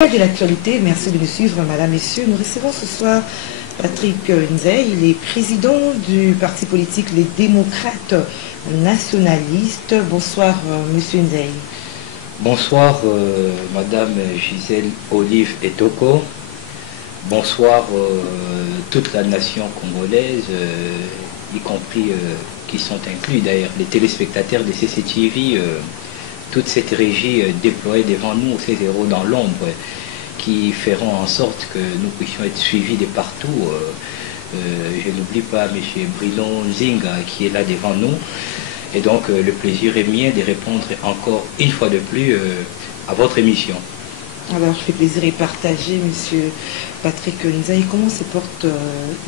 De l'actualité, merci de nous suivre, Madame, Messieurs. Nous recevons ce soir Patrick Nzey, il est président du parti politique Les Démocrates Nationalistes. Bonsoir, Monsieur Nzey. Bonsoir, Madame Gisèle Olive Etoko. Bonsoir, toute la nation congolaise, y compris qui sont inclus d'ailleurs, les téléspectateurs de CCTV. Toute cette régie déployée devant nous, ces héros dans l'ombre, qui feront en sorte que nous puissions être suivis de partout. Je n'oublie pas M. Brilon Zinga qui est là devant nous. Et donc le plaisir est mien de répondre encore une fois de plus à votre émission. Alors, je fais plaisir et partager, M. Patrick Nzey. Comment se portent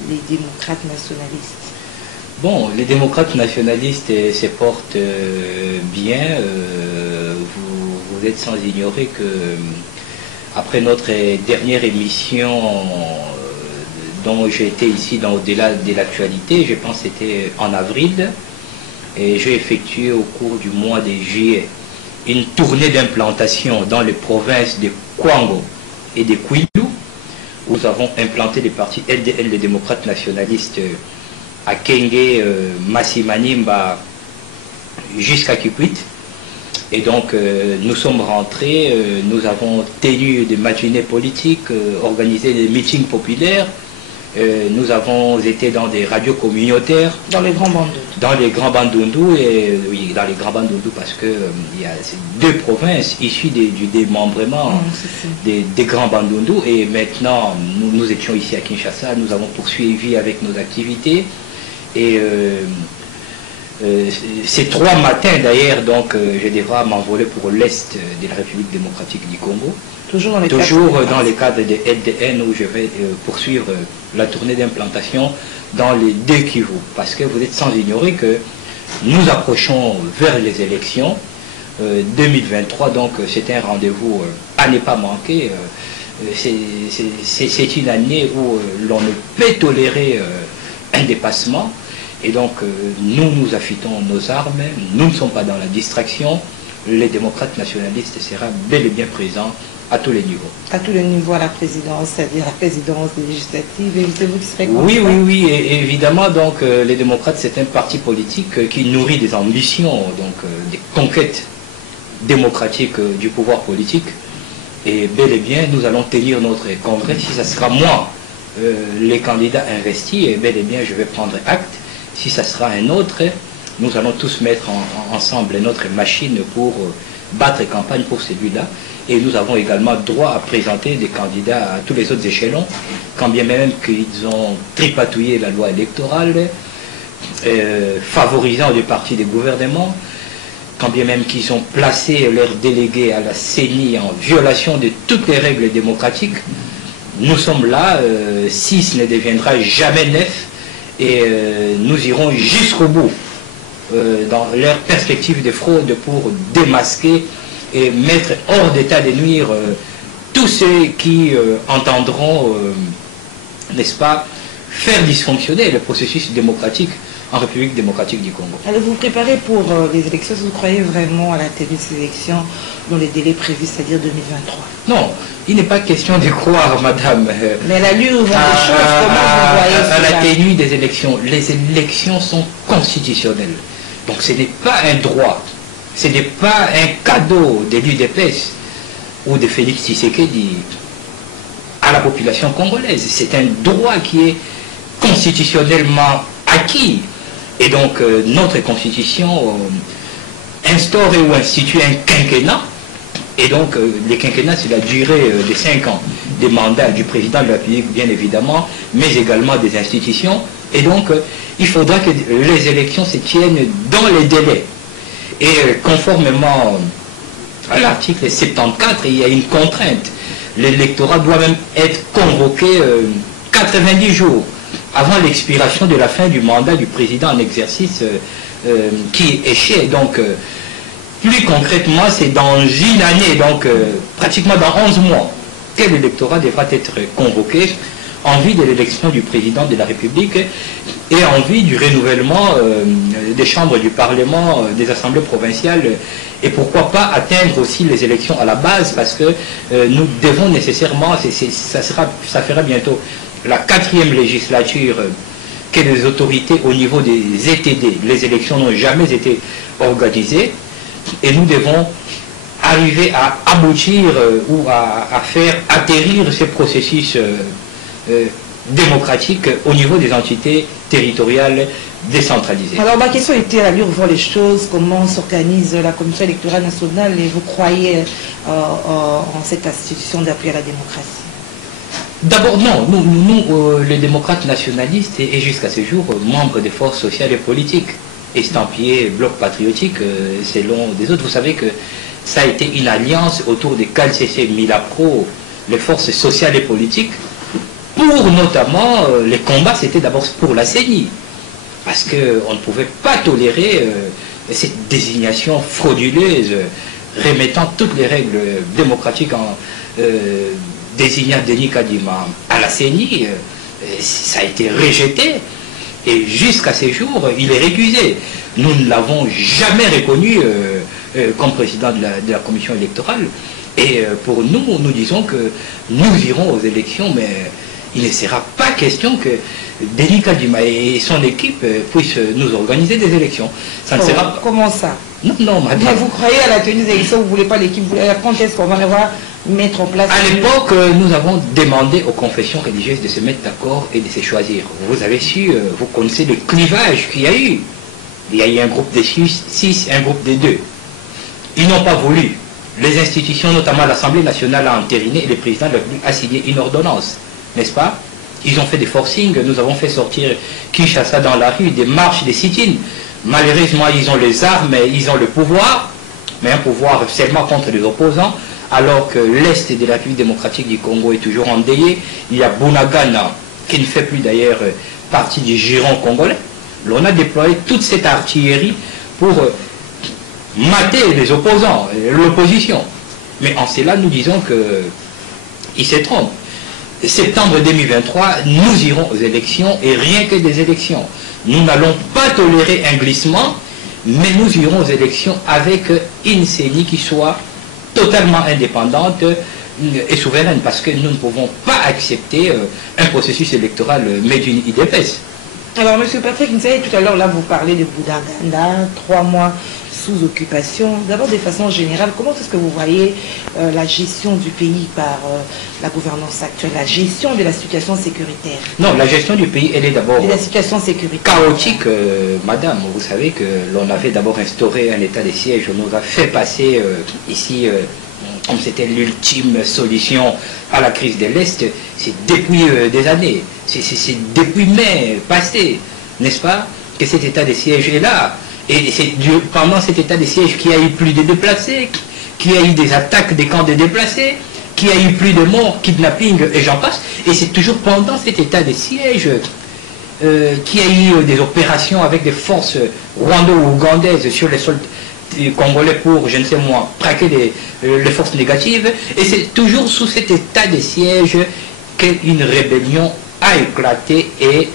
les démocrates nationalistes? Bon, les démocrates nationalistes se portent bien. Vous êtes sans ignorer que après notre dernière émission dont j'ai été ici dans au-delà de l'actualité, je pense que c'était en avril, et j'ai effectué au cours du mois de juillet une tournée d'implantation dans les provinces de Kwango et de Kwilu, où nous avons implanté les partis LDL, les démocrates nationalistes, à Kenge, Massimanimba, jusqu'à Kikwit. Et donc nous sommes rentrés, nous avons tenu des matinées politiques, organisé des meetings populaires, nous avons été dans des radios communautaires. Dans les grands bandous. Dans les grands bandundus, et oui, dans les grands bandundus, parce que il y a deux provinces issues du démembrement des grands bandundus, et maintenant nous étions ici à Kinshasa, nous avons poursuivi avec nos activités. Et ces 3 matins d'ailleurs, donc je devrais m'envoler pour l'Est de la République démocratique du Congo. Toujours dans les cadres de LDN, où je vais poursuivre la tournée d'implantation dans les 2 Kivu. Parce que vous êtes sans ignorer que nous approchons vers les élections 2023, donc c'est un rendez-vous à ne pas manquer. C'est une année où l'on ne peut tolérer un dépassement, et donc nous affûtons nos armes, nous ne sommes pas dans la distraction. Les démocrates nationalistes seront bel et bien présents à tous les niveaux. À tous les niveaux, à la présidence, c'est-à-dire la présidence législative, et c'est vous qui serez Oui, et évidemment, donc les démocrates, c'est un parti politique qui nourrit des ambitions, donc des conquêtes démocratiques du pouvoir politique, et bel et bien nous allons tenir notre congrès. Si ça sera moi les candidats investis, et bel et bien je vais prendre acte. Si ça sera un autre, nous allons tous mettre ensemble notre machine pour battre campagne pour celui-là. Et nous avons également droit à présenter des candidats à tous les autres échelons, quand bien même qu'ils ont tripatouillé la loi électorale, favorisant des partis des gouvernements, quand bien même qu'ils ont placé leurs délégués à la CENI en violation de toutes les règles démocratiques. Nous sommes là, 6 ne deviendra jamais 9, et nous irons jusqu'au bout dans leur perspective de fraude pour démasquer et mettre hors d'état de nuire tous ceux qui entendront, n'est-ce pas, faire dysfonctionner le processus démocratique en République démocratique du Congo. Alors vous vous préparez pour les élections, vous croyez vraiment à la tenue de ces élections dans les délais prévus, c'est-à-dire 2023? Non, il n'est pas question de croire, madame. Mais à l'allure des choses, comment vous voyez à la tenue des élections? Les élections sont constitutionnelles. Donc ce n'est pas un droit, ce n'est pas un cadeau de l'UDPS ou de Félix Tshisekedi à la population congolaise. C'est un droit qui est constitutionnellement acquis. Et donc notre constitution instaure ou institue un quinquennat. Et donc les quinquennats, c'est la durée des 5 ans des mandats du président de la République, bien évidemment, mais également des institutions. Et donc il faudra que les élections se tiennent dans les délais. Et conformément à l'article 74, il y a une contrainte. L'électorat doit même être convoqué 90 jours avant l'expiration de la fin du mandat du président en exercice qui échait. Donc, plus concrètement, c'est dans une année, donc pratiquement dans 11 mois, que l'électorat devra être convoqué en vue de l'élection du président de la République et en vue du renouvellement des chambres du Parlement, des assemblées provinciales, et pourquoi pas atteindre aussi les élections à la base, parce que nous devons nécessairement, ça fera bientôt la 4e législature que les autorités au niveau des ETD, les élections n'ont jamais été organisées, et nous devons arriver à aboutir ou à faire atterrir ce processus démocratique au niveau des entités territoriales décentralisées. Alors ma question était à lui revoir les choses, comment s'organise la Commission électorale nationale, et vous croyez en cette institution d'appui à la démocratie? D'abord, non, nous les démocrates nationalistes, et jusqu'à ce jour, membres des forces sociales et politiques, estampillés bloc patriotique selon des autres, vous savez que ça a été une alliance autour des CALCC, Milapro, les forces sociales et politiques, pour notamment les combats, c'était d'abord pour la CENI, parce qu'on ne pouvait pas tolérer cette désignation frauduleuse, remettant toutes les règles démocratiques en désignant Denis Kadima à la CENI. Ça a été rejeté, et jusqu'à ces jours, il est récusé. Nous ne l'avons jamais reconnu comme président de la commission électorale, et pour nous, nous disons que nous irons aux élections, mais il ne sera pas question que Denis Kadima et son équipe puissent nous organiser des élections. Ça ne sera pas... Comment ça? Non, non, madame. Mais vous croyez à la tenue des élections, vous ne voulez pas l'équipe, quand est-ce qu'on va devoir mettre en place? À l'époque, nous avons demandé aux confessions religieuses de se mettre d'accord et de se choisir. Vous avez su, vous connaissez le clivage qu'il y a eu. Il y a eu un groupe de 6, un groupe de 2. Ils n'ont pas voulu. Les institutions, notamment l'Assemblée nationale, a entériné et le président de la République a signé une ordonnance. N'est-ce pas? Ils ont fait des forcings, nous avons fait sortir Kinshasa dans la rue, des marches, des sit-ins. Malheureusement, ils ont les armes, ils ont le pouvoir, mais un pouvoir seulement contre les opposants, alors que l'Est de la République démocratique du Congo est toujours endeuillé. Il y a Bunagana, qui ne fait plus d'ailleurs partie du giron congolais. L'on a déployé toute cette artillerie pour mater les opposants, l'opposition. Mais en cela, nous disons qu'ils se trompent. Septembre 2023, nous irons aux élections, et rien que des élections. Nous n'allons pas tolérer un glissement, mais nous irons aux élections avec une CENI qui soit totalement indépendante et souveraine, parce que nous ne pouvons pas accepter un processus électoral mais d'une IDPS. Alors, M. Patrick Nzeye, tout à l'heure, là, vous parlez de Boudaganda, 3 mois sous occupation. D'abord, de façon générale, comment est-ce que vous voyez la gestion du pays par la gouvernance actuelle, la gestion de la situation sécuritaire? Non, la gestion du pays, elle est d'abord de la situation sécuritaire chaotique, madame. Vous savez que l'on avait d'abord instauré un état de siège, on nous a fait passer ici... comme c'était l'ultime solution à la crise de l'Est, c'est depuis des années, c'est depuis mai passé, n'est-ce pas, que cet état de siège est là. Et c'est pendant cet état de siège qu'il y a eu plus de déplacés, qu'il y a eu des attaques des camps de déplacés, qu'il y a eu plus de morts, kidnapping et j'en passe. Et c'est toujours pendant cet état de siège qu'il y a eu des opérations avec des forces rwando-ougandaises sur les soldats congolais pour, je ne sais moi, traquer les forces négatives. Et c'est toujours sous cet état de siège qu'une rébellion a éclaté et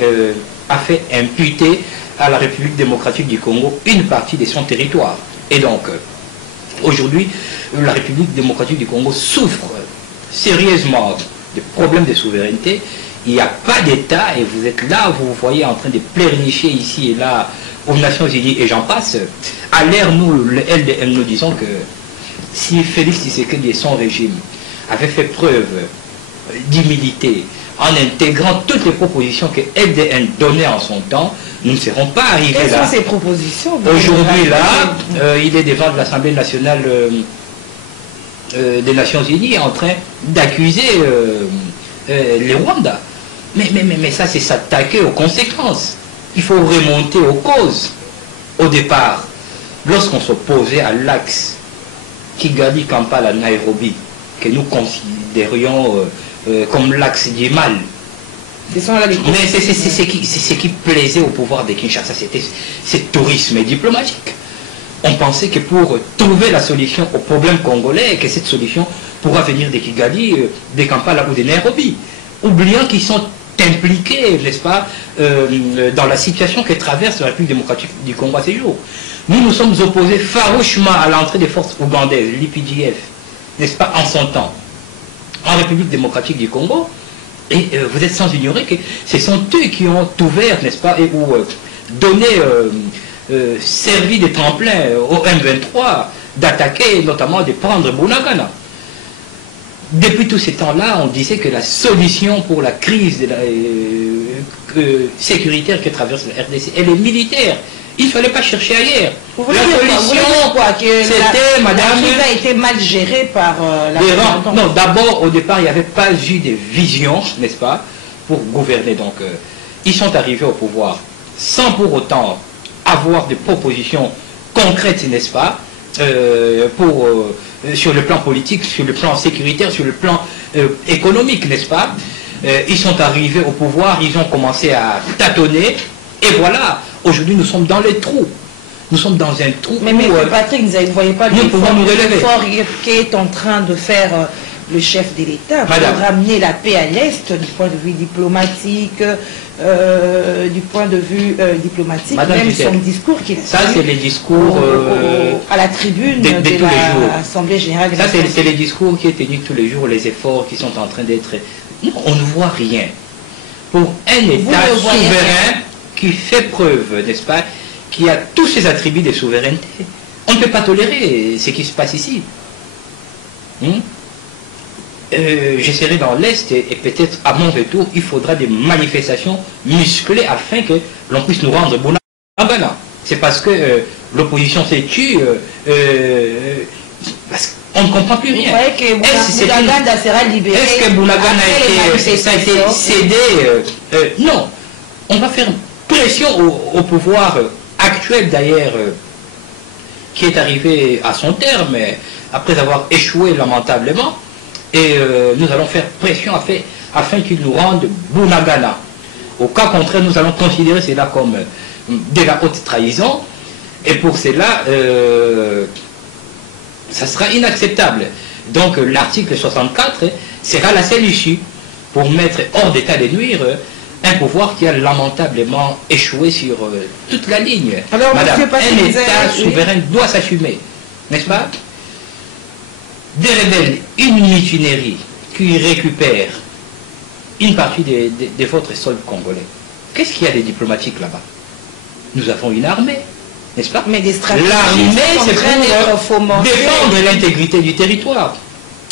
a fait imputer à la République démocratique du Congo une partie de son territoire. Et donc, aujourd'hui, la République démocratique du Congo souffre sérieusement de problèmes de souveraineté. Il n'y a pas d'État, et vous êtes là, vous vous voyez en train de pleurnicher ici et là aux Nations Unies et j'en passe. À l'ère, nous, le LDN, nous disons que si Félix Tshisekedi et son régime avaient fait preuve d'humilité en intégrant toutes les propositions que LDN donnait en son temps, nous ne serons pas arrivés là. Quelles sont ces propositions? Aujourd'hui, là, il est devant l'Assemblée nationale des Nations Unies en train d'accuser les Rwandais. Mais ça, c'est s'attaquer aux conséquences. Il faut remonter aux causes. Au départ, lorsqu'on s'opposait à l'axe Kigali-Kampala-Nairobi, que nous considérions comme l'axe du mal, mais c'est ce qui plaisait au pouvoir de Kinshasa, c'était ce tourisme diplomatique. On pensait que pour trouver la solution au problème congolais, que cette solution pourra venir de Kigali, de Kampala ou de Nairobi. oubliant qu'ils sont impliqués, n'est-ce pas, dans la situation que traverse la République démocratique du Congo à ces jours. Nous nous sommes opposés farouchement à l'entrée des forces ougandaises, l'IPDF, n'est-ce pas, en son temps, en République démocratique du Congo. Et vous êtes sans ignorer que ce sont eux qui ont ouvert, n'est-ce pas, et ou donné, servi de tremplin au M23 d'attaquer, notamment de prendre Bunagana. Depuis tous ces temps-là, on disait que la solution pour la crise sécuritaire que traverse la RDC, elle est militaire. Il ne fallait pas chercher ailleurs. La solution, c'était, madame... La crise a été mal gérée par la... Non, d'abord, au départ, il n'y avait pas eu de vision, n'est-ce pas, pour gouverner. Donc, ils sont arrivés au pouvoir sans pour autant avoir des propositions concrètes, n'est-ce pas, sur le plan politique, sur le plan sécuritaire, sur le plan économique, n'est-ce pas. Ils sont arrivés au pouvoir, ils ont commencé à tâtonner, et voilà, aujourd'hui nous sommes dans les trous. Nous sommes dans un trou. Mais Patrick, vous ne voyez pas l'effort qu'est en train de faire le chef de l'État pour ramener la paix à l'Est du point de vue diplomatique, Madame, même son discours qu'il a ça c'est les discours à la tribune de l'Assemblée générale des Nations Unies. C'est les discours qui est tenu tous les jours, les efforts qui sont en train d'être... On ne voit rien. Pour un État souverain qui fait preuve, n'est-ce pas, qui a tous ses attributs de souveraineté, on ne peut pas tolérer ce qui se passe ici. Je serai dans l'Est et peut-être à mon retour, il faudra des manifestations musclées afin que l'on puisse nous rendre Bunagana. C'est parce que l'opposition s'est tue, parce qu'on ne comprend plus rien. Est-ce que Bunagana a été cédé? Non. On va faire pression au pouvoir actuel d'ailleurs, qui est arrivé à son terme, après avoir échoué lamentablement. Et nous allons faire pression afin qu'ils nous rendent Bunagana. Au cas contraire, nous allons considérer cela comme de la haute trahison. Et pour cela, ça sera inacceptable. Donc l'article 64 sera la seule issue pour mettre hors d'état de nuire un pouvoir qui a lamentablement échoué sur toute la ligne. Alors, madame, un État souverain doit s'assumer, n'est-ce pas? Des rebelles, une mutinerie qui récupère une partie de votre sol congolais. Qu'est-ce qu'il y a de diplomatique là-bas? Nous avons une armée, n'est-ce pas? Mais des stratégies. L'armée, c'est pour défendre l'intégrité du territoire.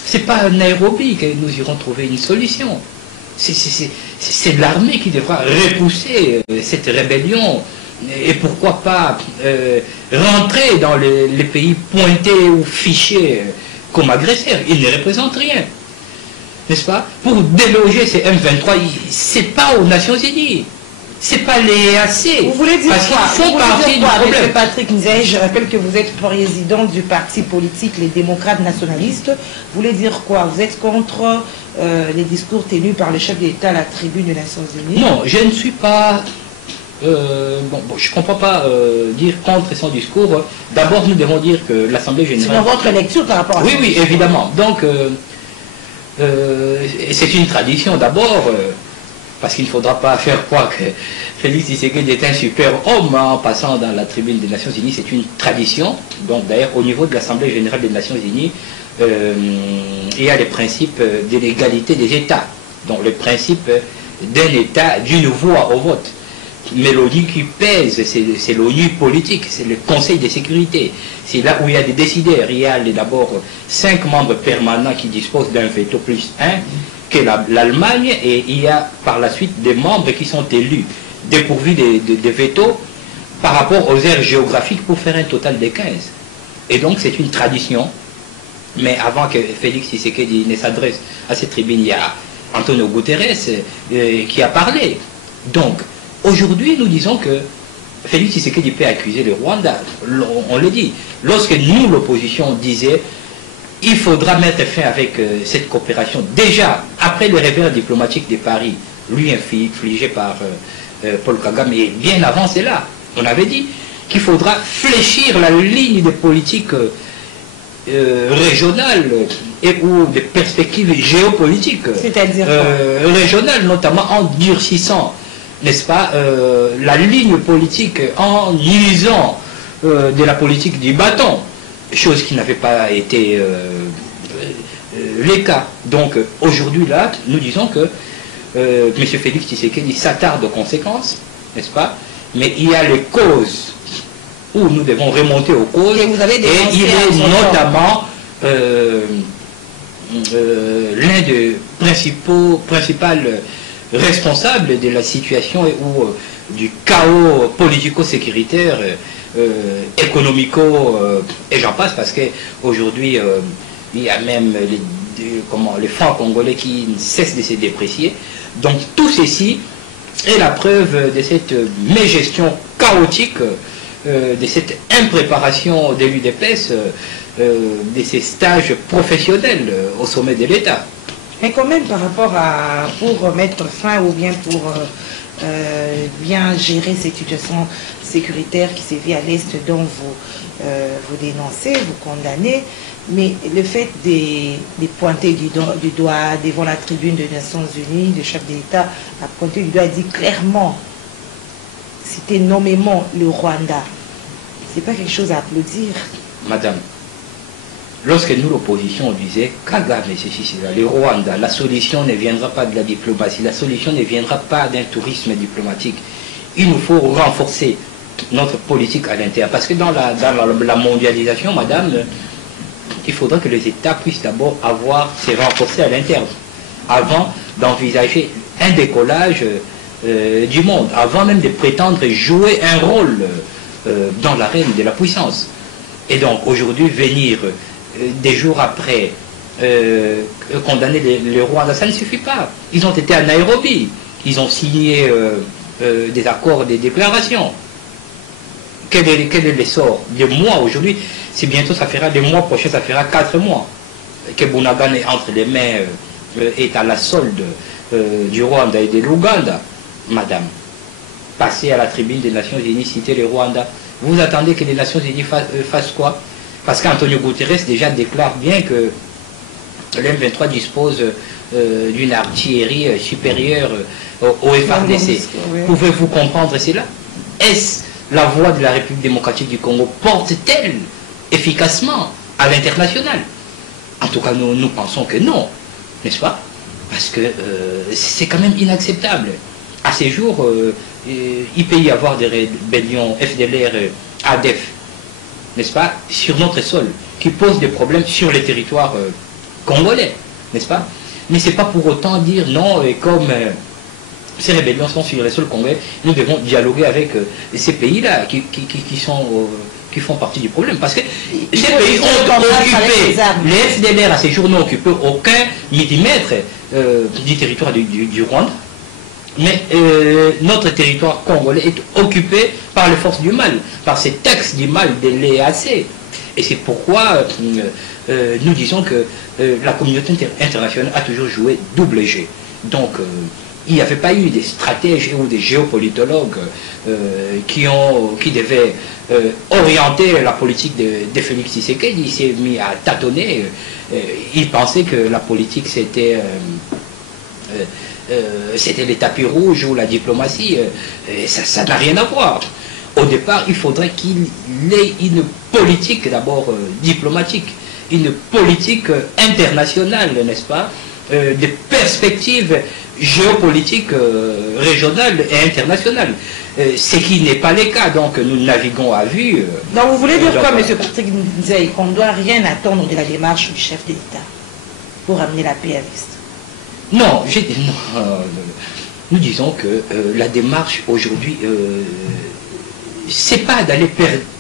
C'est pas à Nairobi que nous irons trouver une solution. C'est l'armée qui devra repousser cette rébellion. Et pourquoi pas rentrer dans les pays pointés ou fichés comme agresseurs. Ils ne représentent rien. N'est-ce pas? Pour déloger ces M23, c'est pas aux Nations Unies. C'est pas les EAC. Vous voulez dire parce quoi? Qu'ils font partie du problème. Patrick Nzeye, je rappelle que vous êtes président du parti politique Les Démocrates Nationalistes. Vous voulez dire quoi? Vous êtes contre les discours tenus par le chef d'État à la tribune des Nations Unies? Non, je ne suis pas... je ne comprends pas dire contre son discours. D'abord, nous devons dire que l'Assemblée générale... C'est votre lecture par rapport à ça. Oui, oui, évidemment. Donc, c'est une tradition d'abord, parce qu'il ne faudra pas faire croire que Félix Tshisekedi est un super homme en passant dans la tribune des Nations Unies. C'est une tradition. Donc, d'ailleurs, au niveau de l'Assemblée générale des Nations Unies, il y a les principes de l'égalité des États. Donc, le principe d'un État d'une voix au vote. Mais l'ONU qui pèse, c'est l'ONU politique, c'est le Conseil de sécurité. C'est là où il y a des décideurs. Il y a d'abord 5 membres permanents qui disposent d'un veto plus 1 que l'Allemagne, et il y a par la suite des membres qui sont élus, dépourvus de veto par rapport aux aires géographiques pour faire un total de 15. Et donc c'est une tradition. Mais avant que Félix Tshisekedi ne s'adresse à cette tribune, il y a Antonio Guterres qui a parlé. Donc, aujourd'hui, nous disons que Félix Tshisekedi peut accuser le Rwanda. On le dit. Lorsque nous, l'opposition, disait il faudra mettre fin avec cette coopération, déjà, après le revers diplomatique de Paris, lui infligé par Paul Kagame, et bien avant cela, on avait dit qu'il faudra fléchir la ligne de politique régionales et ou des perspectives géopolitiques régionales, notamment en durcissant, n'est-ce pas, la ligne politique, en usant de la politique du bâton, chose qui n'avait pas été les cas. Donc aujourd'hui là, nous disons que M. Félix Tshisekedi s'attarde aux conséquences, n'est-ce pas, mais il y a les causes où nous devons remonter aux causes, et il est notamment l'un des principaux responsables de la situation ou du chaos politico-sécuritaire, économico, et j'en passe, parce qu'aujourd'hui il y a même les francs congolais qui ne cessent de se déprécier. Donc tout ceci est la preuve de cette mégestion chaotique, de cette impréparation de l'UDPS, de ces stages professionnels au sommet de l'État. Mais quand même par rapport à, pour mettre fin ou bien pour bien gérer cette situation sécuritaire qui sévit à l'Est dont vous dénoncez, vous condamnez, mais le fait de pointer du doigt devant la tribune des Nations Unies, le chef d'État a pointé du doigt, a dit clairement, citer nommément le Rwanda. C'est pas quelque chose à applaudir. Madame, lorsque nous, l'opposition, on disait Kagame, le Rwanda, la solution ne viendra pas de la diplomatie, la solution ne viendra pas d'un tourisme diplomatique. Il nous faut renforcer notre politique à l'intérieur. Parce que dans la mondialisation, madame, il faudra que les États puissent d'abord se renforcer à l'interne, avant d'envisager un décollage du monde, avant même de prétendre jouer un rôle dans l'arène de la puissance. Et donc aujourd'hui, venir des jours après condamner le Rwanda, ça ne suffit pas. Ils ont été à Nairobi, ils ont signé des accords, des déclarations. Quel est l'essor de mois aujourd'hui? C'est bientôt, ça fera des mois prochains, ça fera 4 mois que Bunagana est entre les mains, est à la solde du Rwanda et de l'Ouganda. Madame, passez à la tribune des Nations Unies, citez le Rwanda. Vous attendez que les Nations Unies fassent quoi? Parce qu'Antonio Guterres déjà déclare bien que l'M23 dispose d'une artillerie supérieure au FARDC. Pouvez-vous comprendre cela? Est-ce la voix de la République démocratique du Congo porte-t-elle efficacement à l'international? En tout cas, nous pensons que non, n'est-ce pas? Parce que c'est quand même inacceptable. À ces jours, il peut y avoir des rébellions FDLR, ADF, n'est-ce pas, sur notre sol, qui posent des problèmes sur les territoires congolais, n'est-ce pas? Mais ce n'est pas pour autant dire non, et comme ces rébellions sont sur les sols congolais, nous devons dialoguer avec ces pays-là qui font partie du problème. Parce que ces pays ont occupé, les FDLR à ces jours n'ont occupé aucun millimètre du territoire du Rwanda. Mais notre territoire congolais est occupé par les forces du mal, par ces textes du mal de l'EAC. Et c'est pourquoi nous disons que la communauté internationale a toujours joué double G. Donc il n'y avait pas eu des stratèges ou des géopolitologues qui devaient orienter la politique de Félix Tshisekedi. Il s'est mis à tâtonner. Il pensait que la politique c'était les tapis rouges ou la diplomatie. Ça n'a rien à voir. Au départ, il faudrait qu'il ait une politique d'abord diplomatique, une politique internationale, n'est-ce pas, des perspectives géopolitiques régionales et internationales. Ce qui n'est pas le cas, donc nous naviguons à vue. Donc vous voulez dire quoi, M. Patrick Nzei, qu'on ne doit rien attendre de la démarche du chef d'État pour amener la paix à l'Est? Non, nous disons que la démarche aujourd'hui, c'est pas d'aller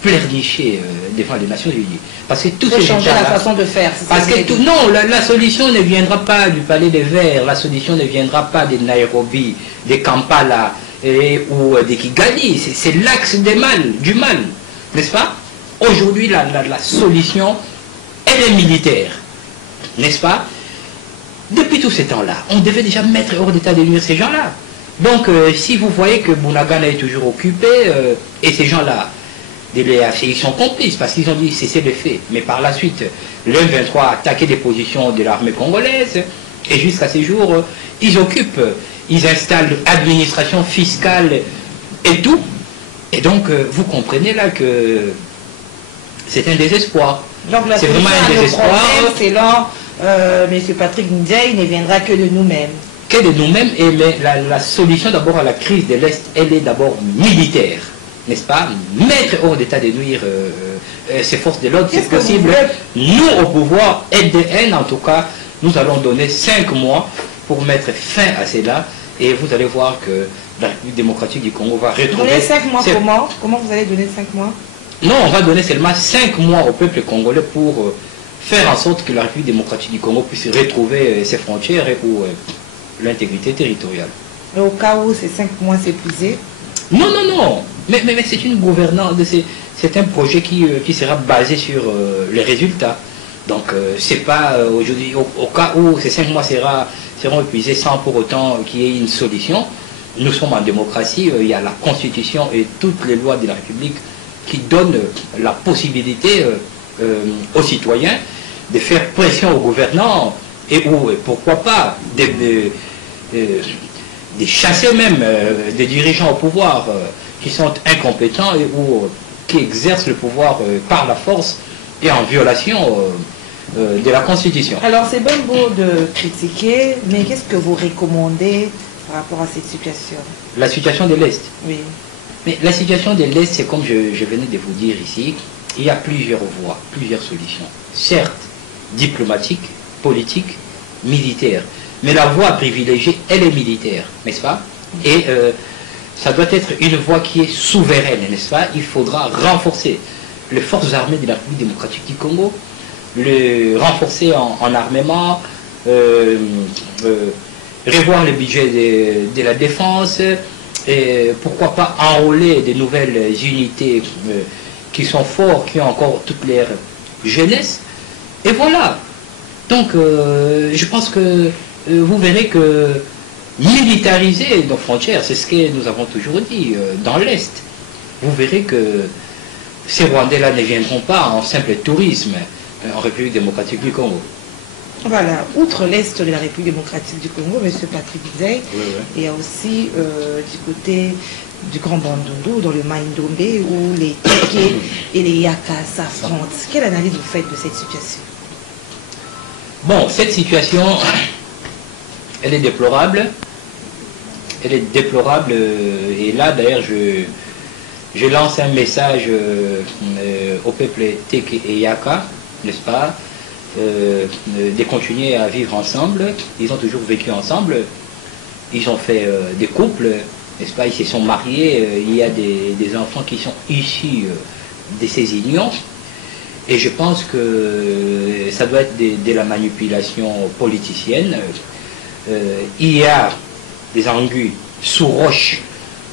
pleurnicher devant les Nations Unies. Parce que tout faut changer la façon de faire. Parce que non, la solution ne viendra pas du Palais des Verts, la solution ne viendra pas de Nairobi, de Kampala ou de Kigali. C'est l'axe du mal, n'est-ce pas? Aujourd'hui, la solution, elle est militaire, n'est-ce pas? Depuis tout ce temps-là, on devait déjà mettre hors d'état de nuire ces gens-là. Donc, si vous voyez que Bunagana est toujours occupé, et ces gens-là l'EAC, ils sont complices parce qu'ils ont dit cesser les faits. Mais par la suite, le M23 a attaqué des positions de l'armée congolaise et jusqu'à ces jours, ils occupent, ils installent administration fiscale et tout. Et donc, vous comprenez là que c'est un désespoir. Donc, c'est vraiment un désespoir. Selon M. Patrick Nzei, ne viendra que de nous-mêmes. Que de nous-mêmes, mais la solution d'abord à la crise de l'Est, elle est d'abord militaire. N'est-ce pas? Mettre hors d'état de nuire ces forces de l'ordre, c'est possible. Nous, au pouvoir, FDN en tout cas, nous allons donner 5 mois pour mettre fin à cela. Et vous allez voir que la République démocratique du Congo va retrouver... Donner 5 mois comment? Comment vous allez donner 5 mois? Non, on va donner seulement 5 mois au peuple congolais pour faire en sorte que la République démocratique du Congo puisse retrouver ses frontières et ou l'intégrité territoriale. Et au cas où ces 5 mois s'épuisaient? Non, non, non. Mais c'est une gouvernance, c'est un projet qui sera basé sur les résultats. Donc, c'est pas aujourd'hui, au cas où ces 5 mois seront épuisés sans pour autant qu'il y ait une solution. Nous sommes en démocratie, il y a la Constitution et toutes les lois de la République qui donnent la possibilité aux citoyens de faire pression aux gouvernants et pourquoi pas de chasser même des dirigeants au pouvoir qui sont incompétents ou qui exercent le pouvoir par la force et en violation de la Constitution. Alors c'est bien beau de critiquer, mais qu'est-ce que vous recommandez par rapport à cette situation? La situation de l'Est. Oui. Mais la situation de l'Est, c'est comme je venais de vous dire ici, il y a plusieurs voies, plusieurs solutions. Certes, diplomatiques, politiques, militaires. Mais la voie privilégiée, elle est militaire, n'est-ce pas? Et ça doit être une voie qui est souveraine, n'est-ce pas? Il faudra renforcer les forces armées de la République démocratique du Congo, le renforcer en armement, revoir le budget de la défense, et pourquoi pas enrôler de nouvelles unités qui sont fortes, qui ont encore toute leur jeunesse. Et voilà. Donc, je pense que vous verrez que militariser nos frontières, c'est ce que nous avons toujours dit, dans l'Est. Vous verrez que ces Rwandais-là ne viendront pas en simple tourisme en République démocratique du Congo. Voilà, outre l'Est de la République démocratique du Congo, M. Patrick Nzei, il y a aussi du côté du Grand Bandundu, dans le Maïndombe, où les Téké et les Yaka s'affrontent. Quelle analyse vous faites de cette situation? Bon, cette situation, elle est déplorable. Elle est déplorable. Et là, d'ailleurs, je lance un message au peuple Téké et Yaka, n'est-ce pas, de continuer à vivre ensemble. Ils ont toujours vécu ensemble. Ils ont fait des couples, n'est-ce pas, ils se sont mariés. Il y a des enfants qui sont issus de ces unions. Et je pense que ça doit être de la manipulation politicienne. Il y a des anguilles sous roche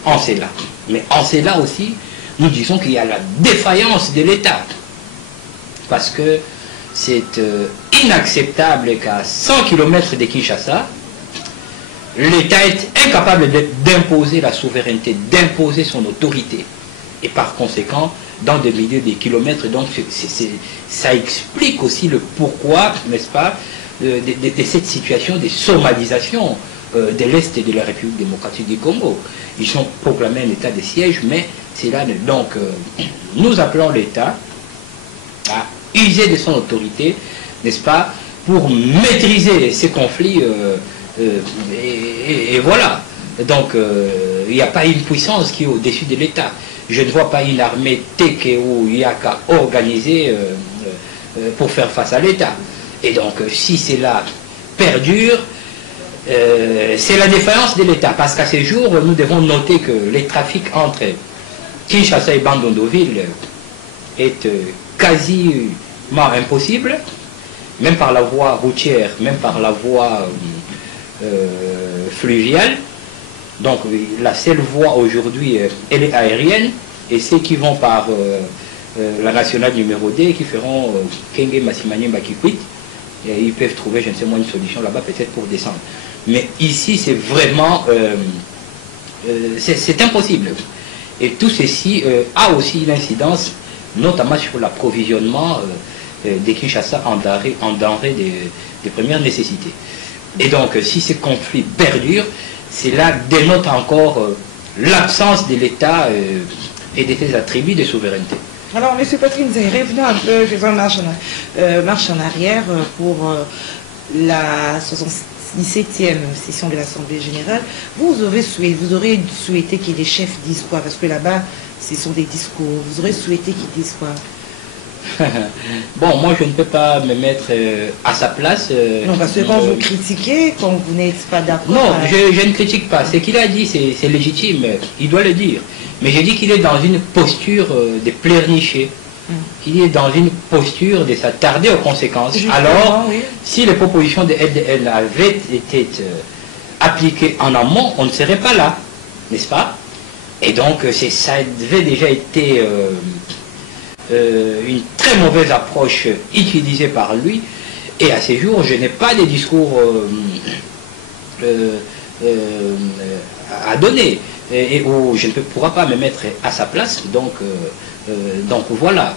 en cela. Mais en cela aussi, nous disons qu'il y a la défaillance de l'État. Parce que c'est inacceptable qu'à 100 km de Kinshasa, l'État est incapable d'imposer la souveraineté, d'imposer son autorité. Et par conséquent, dans des milliers de kilomètres, donc ça explique aussi le pourquoi, n'est-ce pas, de cette situation de somalisation de l'Est et de la République démocratique du Congo. Ils ont proclamé un état de siège, mais c'est là. Donc, nous appelons l'État à user de son autorité, n'est-ce pas, pour maîtriser ces conflits, et voilà. Donc, il n'y a pas une puissance qui est au-dessus de l'État. Je ne vois pas une armée Téké ou Yaka organisée pour faire face à l'État. Et donc, si cela perdure, c'est la défaillance de l'État. Parce qu'à ce jour, nous devons noter que les trafics entre Kinshasa et Bandondoville est quasiment impossible, même par la voie routière, même par la voie fluviale. Donc la seule voie aujourd'hui, elle est aérienne, et ceux qui vont par la nationale numéro 2, qui feront Kenge Massimani Bakikwit, ils peuvent trouver, je ne sais moi, une solution là-bas peut-être pour descendre. Mais ici, c'est vraiment, c'est impossible. Et tout ceci a aussi une incidence, notamment sur l'approvisionnement des Kinshasa en denrées de première nécessité. Et donc, si ces conflits perdurent, cela dénote encore l'absence de l'État et de ses attributs de souveraineté. Alors, M. Patrick, revenons un peu, faisons marche en arrière pour la 77e session de l'Assemblée générale. Vous aurez souhaité que les chefs disent quoi? Parce que là-bas, ce sont des discours. Vous aurez souhaité qu'ils disent quoi? Bon, moi je ne peux pas me mettre à sa place. Non, parce que quand vous critiquez, quand vous n'êtes pas d'accord... Non, je ne critique pas. Ce qu'il a dit, c'est légitime, il doit le dire. Mais j'ai dit qu'il est dans une posture de pleurnicher, qu'il est dans une posture de s'attarder aux conséquences. Justement, alors, oui. Si les propositions de LDN avaient été appliquées en amont, on ne serait pas là, n'est-ce pas? Et donc, ça avait déjà été... une très mauvaise approche utilisée par lui, et à ces jours je n'ai pas de discours à donner, et où je ne pourrai pas me mettre à sa place, donc voilà,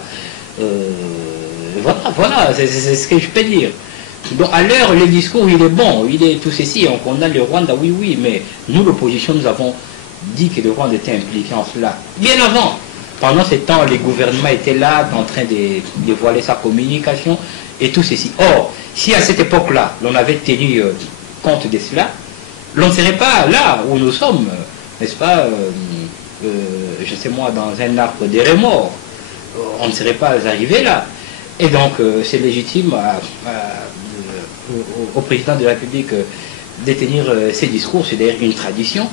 voilà, c'est ce que je peux dire. Donc à l'heure, le discours il est bon, il est tout ceci, on condamne le Rwanda, oui, mais nous l'opposition, nous avons dit que le Rwanda était impliqué en cela bien avant. Pendant ce temps, les gouvernements étaient là, en train de dévoiler sa communication et tout ceci. Or, si à cette époque-là, l'on avait tenu compte de cela, l'on ne serait pas là où nous sommes, n'est-ce pas, je sais moi, dans un arbre des remords. On ne serait pas arrivé là. Et donc, c'est légitime au président de la République de tenir ses discours, c'est d'ailleurs une tradition.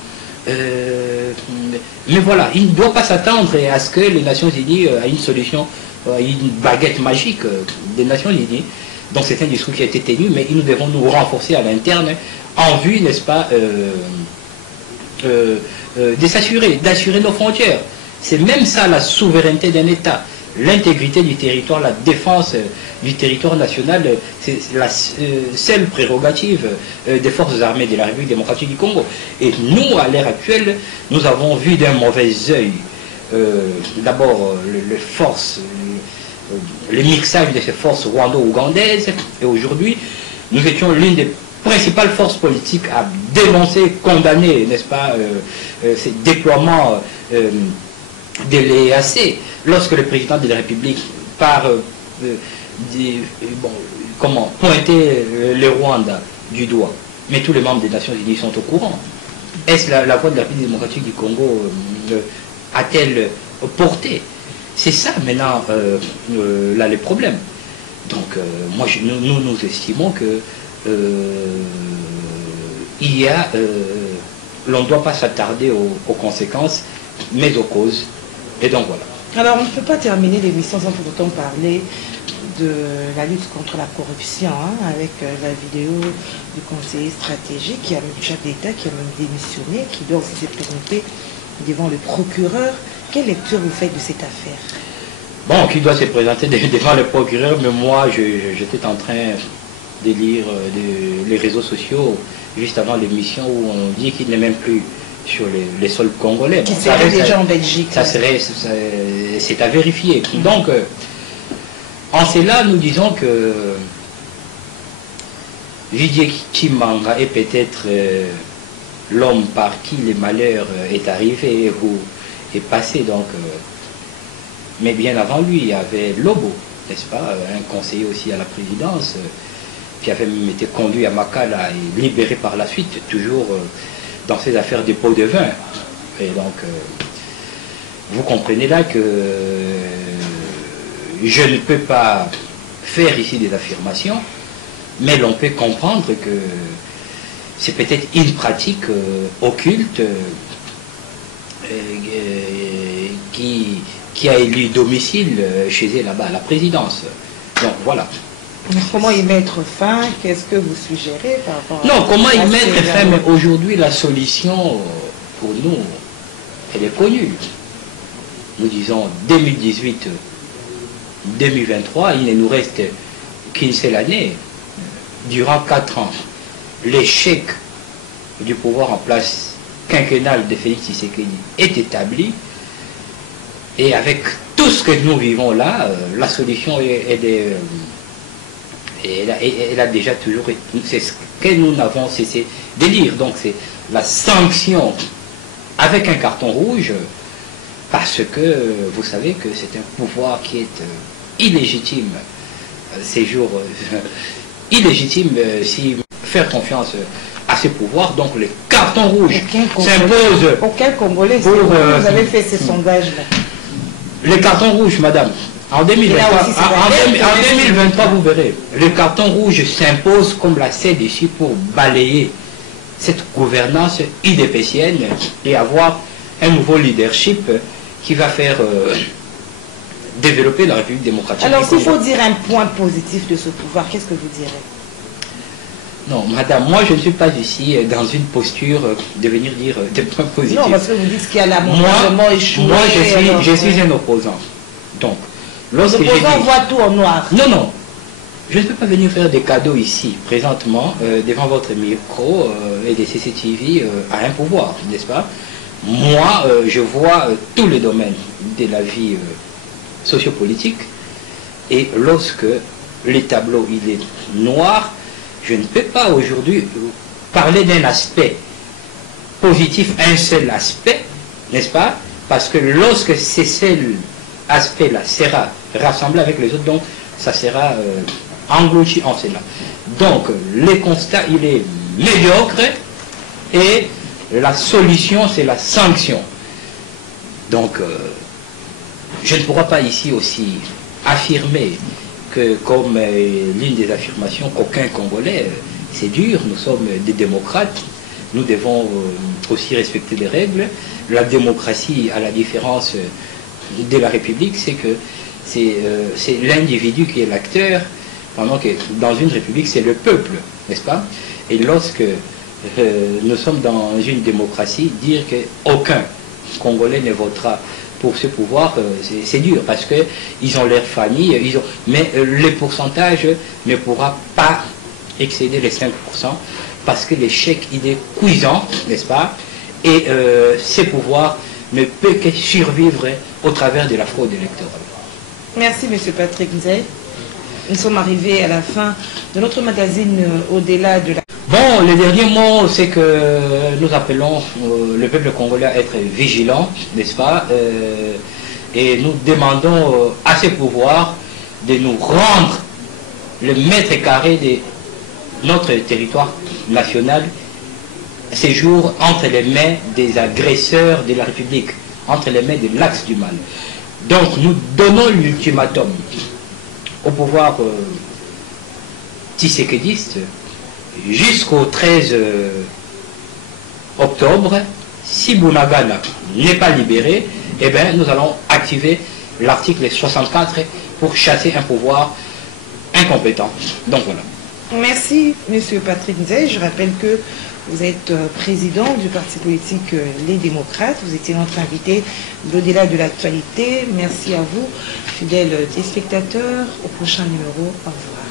Mais voilà, il ne doit pas s'attendre à ce que les Nations Unies aient une solution, une baguette magique des Nations Unies. Donc c'est un discours qui a été tenu, mais nous devons nous renforcer à l'interne en vue, n'est-ce pas, de s'assurer, d'assurer nos frontières. C'est même ça la souveraineté d'un État. L'intégrité du territoire, la défense du territoire national, c'est la seule prérogative des forces armées de la République démocratique du Congo. Et nous, à l'heure actuelle, nous avons vu d'un mauvais œil d'abord les forces, le mixage de ces forces rwando-ougandaises, et aujourd'hui, nous étions l'une des principales forces politiques à dénoncer, condamner, n'est-ce pas, ces déploiements de l'EAC, lorsque le président de la République pointer le Rwanda du doigt, mais tous les membres des Nations Unies sont au courant. Est-ce la voix de la République démocratique du Congo a-t-elle porté? C'est ça maintenant là le problème. Donc moi nous estimons que l'on ne doit pas s'attarder aux conséquences, mais aux causes. Et donc voilà. Alors on ne peut pas terminer l'émission sans pour autant parler de la lutte contre la corruption, avec la vidéo du conseiller stratégique qui a même chef d'État qui a même démissionné, qui doit aussi se présenter devant le procureur. Quelle lecture vous faites de cette affaire? Bon, qui doit se présenter devant le procureur, mais moi j'étais en train de lire les réseaux sociaux juste avant l'émission où on dit qu'il n'est même plus sur les sols congolais. Qui serait déjà en Belgique. C'est à vérifier. Donc, en cela, nous disons que Didier Chimanga est peut-être l'homme par qui le malheur est arrivé ou est passé. Donc, mais bien avant lui, il y avait Lobo, n'est-ce pas, un conseiller aussi à la présidence, qui avait même été conduit à Makala et libéré par la suite, toujours dans ces affaires de pots de vin. Et donc, vous comprenez là que je ne peux pas faire ici des affirmations, mais l'on peut comprendre que c'est peut-être une pratique occulte qui a élu domicile chez elle là-bas, à la présidence. Donc voilà. Comment y mettre fin? Qu'est-ce que vous suggérez par rapport à... Non, comment y mettre fin? Mais aujourd'hui, la solution, pour nous, elle est connue. Nous disons 2018, 2023, il ne nous reste qu'une seule année. Durant 4 ans, l'échec du pouvoir en place quinquennal de Félix Tshisekedi est établi. Et avec tout ce que nous vivons là, la solution elle a déjà toujours été, c'est ce que nous n'avons cessé de dire. Donc c'est la sanction avec un carton rouge, parce que vous savez que c'est un pouvoir qui est illégitime. Ces jours, illégitime si faire confiance à ces pouvoirs. Donc les cartons rouges s'imposent. Auquel Congolais, vous avez fait ces sondages-là? Les cartons rouges, madame. En 2023, vous verrez, le carton rouge s'impose comme la selle ici pour balayer cette gouvernance idépécienne et avoir un nouveau leadership qui va faire développer la République démocratique. Alors, s'il faut dire un point positif de ce pouvoir, qu'est-ce que vous direz? Non, madame, moi je ne suis pas ici dans une posture de venir dire des points positifs. Non, parce que vous dites qu'il y a l'amendement échoué. Moi, je suis un opposant. Donc, l'opposant voit tout en noir. Non, non. Je ne peux pas venir faire des cadeaux ici, présentement, devant votre micro et des CCTV à un pouvoir, n'est-ce pas? Moi, je vois tous les domaines de la vie sociopolitique, et lorsque les tableaux il est noir, je ne peux pas aujourd'hui parler d'un aspect positif, un seul aspect, n'est-ce pas? Parce que lorsque ce seul aspect-là sera rassemblé avec les autres, donc ça sera englouti en cela. Donc le constat il est médiocre et la solution c'est la sanction. Donc je ne pourrais pas ici aussi affirmer que, comme l'une des affirmations qu'aucun Congolais, c'est dur, nous sommes des démocrates, nous devons aussi respecter les règles. La démocratie, à la différence de la République, c'est que c'est l'individu qui est l'acteur, pendant que dans une République, c'est le peuple, n'est-ce pas? Et lorsque nous sommes dans une démocratie, dire qu'aucun Congolais ne votera pour ce pouvoir, c'est dur, parce qu'ils ont leur famille, mais le pourcentage ne pourra pas excéder les 5%, parce que l'échec, il est cuisant, n'est-ce pas? Et ces pouvoirs ne peuvent que survivre au travers de la fraude électorale. Merci, M. Patrick Nzey. Nous sommes arrivés à la fin de notre magazine Au-delà de la... Bon, le dernier mot, c'est que nous appelons le peuple congolais à être vigilant, n'est-ce pas? Et nous demandons à ces pouvoirs de nous rendre le mètre carré de notre territoire national, ces jours entre les mains des agresseurs de la République, entre les mains de l'axe du mal. Donc nous donnons l'ultimatum au pouvoir tshisekedi jusqu'au 13 octobre. Si Bunagana n'est pas libéré, eh bien, nous allons activer l'article 64 pour chasser un pouvoir incompétent. Donc voilà. Merci, M. Patrick Nzey. Je rappelle que vous êtes président du parti politique Les Démocrates. Vous étiez notre invité d'au-delà de l'actualité. Merci à vous, fidèles téléspectateurs. Au prochain numéro. Au revoir.